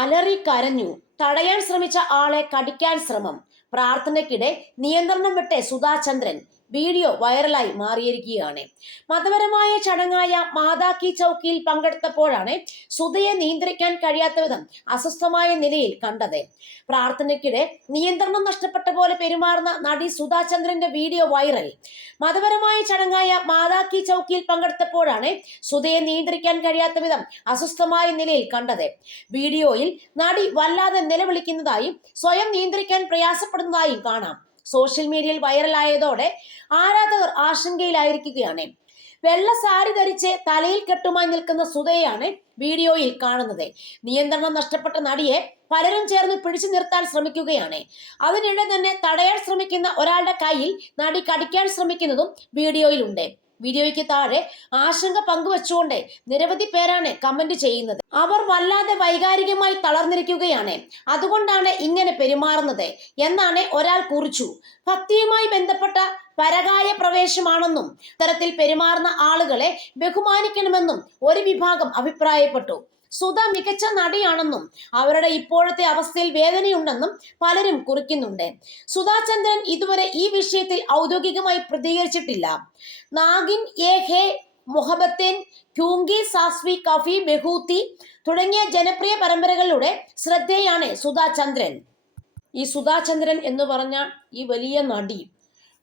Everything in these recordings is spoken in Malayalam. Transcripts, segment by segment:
അലറി കരഞ്ഞു. തടയാൻ ശ്രമിച്ച ആളെ കടിക്കാൻ ശ്രമം. പ്രാർത്ഥനയ്ക്കിടെ നിയന്ത്രണം വിട്ടെ സുധാചന്ദ്രൻ. വീഡിയോ വൈറലായി മാറിയിരിക്കുകയാണ്. മതപരമായ ചടങ്ങായ മാതാ കി ചൗക്കിയിൽ പങ്കെടുത്തപ്പോഴാണ് സുധയെ നിയന്ത്രിക്കാൻ കഴിയാത്ത വിധം അസ്വസ്ഥമായ നിലയിൽ കണ്ടത്. പ്രാർത്ഥനയ്ക്കിടെ നിയന്ത്രണം നഷ്ടപ്പെട്ട പോലെ പെരുമാറുന്ന നടി സുധാചന്ദ്രന്റെ വീഡിയോ വൈറൽ. മതപരമായ ചടങ്ങായ മാതാ കി ചൗക്കിയിൽ പങ്കെടുത്തപ്പോഴാണ് സുധയെ നിയന്ത്രിക്കാൻ കഴിയാത്ത വിധം അസ്വസ്ഥമായ നിലയിൽ കണ്ടത്. വീഡിയോയിൽ നടി വല്ലാതെ നിലവിളിക്കുന്നതായും സ്വയം നിയന്ത്രിക്കാൻ പ്രയാസപ്പെടുന്നതായും കാണാം. സോഷ്യൽ മീഡിയയിൽ വൈറലായതോടെ ആരാധകർ ആശങ്കയിലായിരിക്കുകയാണ്. വെള്ള സാരി ധരിച്ച് തലയിൽ കെട്ടുമായി നിൽക്കുന്ന സുധയാണ് വീഡിയോയിൽ കാണുന്നത്. നിയന്ത്രണം നഷ്ടപ്പെട്ട നടിയെ പലരും ചേർന്ന് പിടിച്ചു നിർത്താൻ ശ്രമിക്കുകയാണ്. അതിനിടെ തന്നെ തടയാൻ ശ്രമിക്കുന്ന ഒരാളുടെ കയ്യിൽ നടി കടിക്കാൻ ശ്രമിക്കുന്നതും വീഡിയോയിലുണ്ട്. വീഡിയോയ്ക്ക് താഴെ ആശങ്ക പങ്കുവച്ചുകൊണ്ട് നിരവധി പേരാണ് കമന്റ് ചെയ്യുന്നത്. അവർ വല്ലാതെ വൈകാരികമായി തളർന്നിരിക്കുകയാണ്. അതുകൊണ്ടാണ് ഇങ്ങനെ പെരുമാറുന്നത്. എന്നാണ് ഒരാൾ കുറിച്ചു. ഭക്തിയുമായി ബന്ധപ്പെട്ട പരകായ പ്രവേശമാണെന്നും ഇത്തരത്തിൽ പെരുമാറുന്ന ആളുകളെ ബഹുമാനിക്കണമെന്നും ഒരു വിഭാഗം അഭിപ്രായപ്പെട്ടു. സുധ മികച്ച നടിയാണെന്നും അവരുടെ ഇപ്പോഴത്തെ അവസ്ഥയിൽ വേദനയുണ്ടെന്നും പലരും കുറിക്കുന്നുണ്ട്. സുധാചന്ദ്രൻ ഇതുവരെ ഈ വിഷയത്തിൽ ഔദ്യോഗികമായി പ്രതികരിച്ചിട്ടില്ല. നാഗിൻ എ ഹേ മൊഹബത്തേൻ ക്യൂങ്കി സാസ്വി കഫി ബെഹൂത്തി തുടങ്ങിയ ജനപ്രിയ പരമ്പരകളിലൂടെ ശ്രദ്ധേയാണ് സുധാചന്ദ്രൻ. ഈ സുധാചന്ദ്രൻ എന്ന് പറഞ്ഞ ഈ വലിയ നടി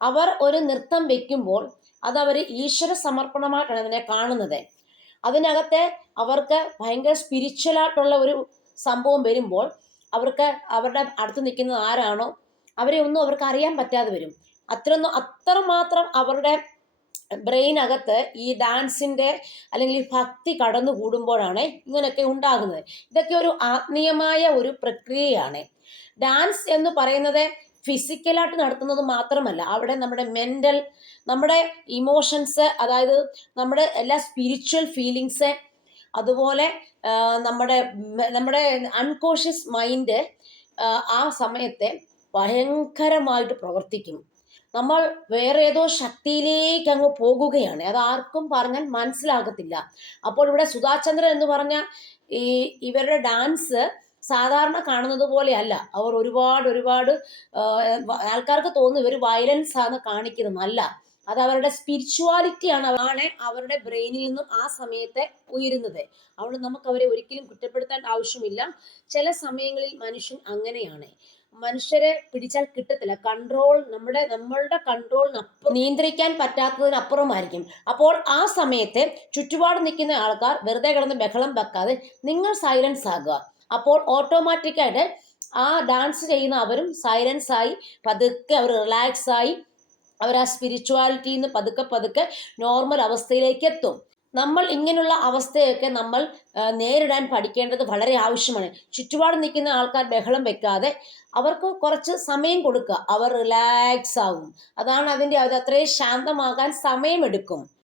അവർ ഒരു നൃത്തം വെക്കുമ്പോൾ അതവർ ഈശ്വര സമർപ്പണമായിട്ടാണ് അതിനെ കാണുന്നത്. അതിനകത്തെ അവർക്ക് ഭയങ്കര സ്പിരിച്വലായിട്ടുള്ള ഒരു സംഭവം വരുമ്പോൾ അവർക്ക് അവരുടെ അടുത്ത് നിൽക്കുന്നത് ആരാണോ അവരെ ഒന്നും അവർക്ക് അറിയാൻ പറ്റാതെ വരും. അത്രയൊന്നും അത്രമാത്രം അവരുടെ ബ്രെയിനകത്ത് ഈ ഡാൻസിന്റെ അല്ലെങ്കിൽ ഈ ഭക്തി കടന്നു കൂടുമ്പോഴാണ് ഇങ്ങനെയൊക്കെ ഉണ്ടാകുന്നത്. ഇതൊക്കെ ഒരു ആത്മീയമായ ഒരു പ്രക്രിയയാണ്. ഡാൻസ് എന്ന് പറയുന്നത് ഫിസിക്കലായിട്ട് നടത്തുന്നത് മാത്രമല്ല അവിടെ നമ്മുടെ മെന്റൽ നമ്മുടെ ഇമോഷൻസ് അതായത് നമ്മുടെ എല്ലാ സ്പിരിച്വൽ ഫീലിങ്സ് അതുപോലെ നമ്മുടെ നമ്മുടെ അൺകോഷ്യസ് മൈൻഡ് ആ സമയത്തെ ഭയങ്കരമായിട്ട് പ്രവർത്തിക്കും. നമ്മൾ വേറെ ഏതോ ശക്തിയിലേക്ക് അങ്ങ് പോകുകയാണ്. അത് ആർക്കും പറഞ്ഞാൽ മനസ്സിലാകത്തില്ല. അപ്പോൾ ഇവിടെ സുധാചന്ദ്രൻ എന്ന് പറഞ്ഞ ഈ ഇവരുടെ ഡാൻസ് സാധാരണ കാണുന്നത് പോലെയല്ല അവർ ഒരുപാട് ഒരുപാട് ആൾക്കാർക്ക് തോന്നുന്നു ഇവർ വയലൻസ് ആണ് കാണിക്കുന്നത്. അല്ല. അത് അവരുടെ സ്പിരിച്വാലിറ്റിയാണ് ആണ് അവരുടെ ബ്രെയിനിൽ നിന്നും ആ സമയത്തെ ഉയരുന്നത്. അതുകൊണ്ട് നമുക്ക് അവരെ ഒരിക്കലും കുറ്റപ്പെടുത്താൻ ആവശ്യമില്ല. ചില സമയങ്ങളിൽ മനുഷ്യൻ അങ്ങനെയാണ്. മനുഷ്യരെ പിടിച്ചാൽ കിട്ടത്തില്ല. കൺട്രോൾ നമ്മുടെ നമ്മളുടെ കൺട്രോളിനപ്പുറം നിയന്ത്രിക്കാൻ പറ്റാത്തതിനപ്പുറമായിരിക്കും. അപ്പോൾ ആ സമയത്ത് ചുറ്റുപാട് നിൽക്കുന്ന ആൾക്കാർ വെറുതെ കിടന്ന് ബഹളം വെക്കാതെ നിങ്ങൾ സൈലൻസ് ആകുക. അപ്പോൾ ഓട്ടോമാറ്റിക്കായിട്ട് ആ ഡാൻസ് ചെയ്യുന്ന അവരും സൈലൻസ് ആയി പതുക്കെ അവർ റിലാക്സ് ആയി അവർ ആ സ്പിരിച്വാലിറ്റിയിൽ നിന്ന് പതുക്കെ പതുക്കെ നോർമൽ അവസ്ഥയിലേക്ക് എത്തും. നമ്മൾ ഇങ്ങനെയുള്ള അവസ്ഥയൊക്കെ നമ്മൾ നേരിടാൻ പഠിക്കേണ്ടത് വളരെ ആവശ്യമാണ്. ചുറ്റുപാട് നിൽക്കുന്ന ആൾക്കാർ ബഹളം വെക്കാതെ അവർക്ക് കുറച്ച് സമയം കൊടുക്കുക. അവർ റിലാക്സ് ആവും. അതാണ് അതിന്റെ അത് അത്രയും ശാന്തമാകാൻ സമയമെടുക്കും.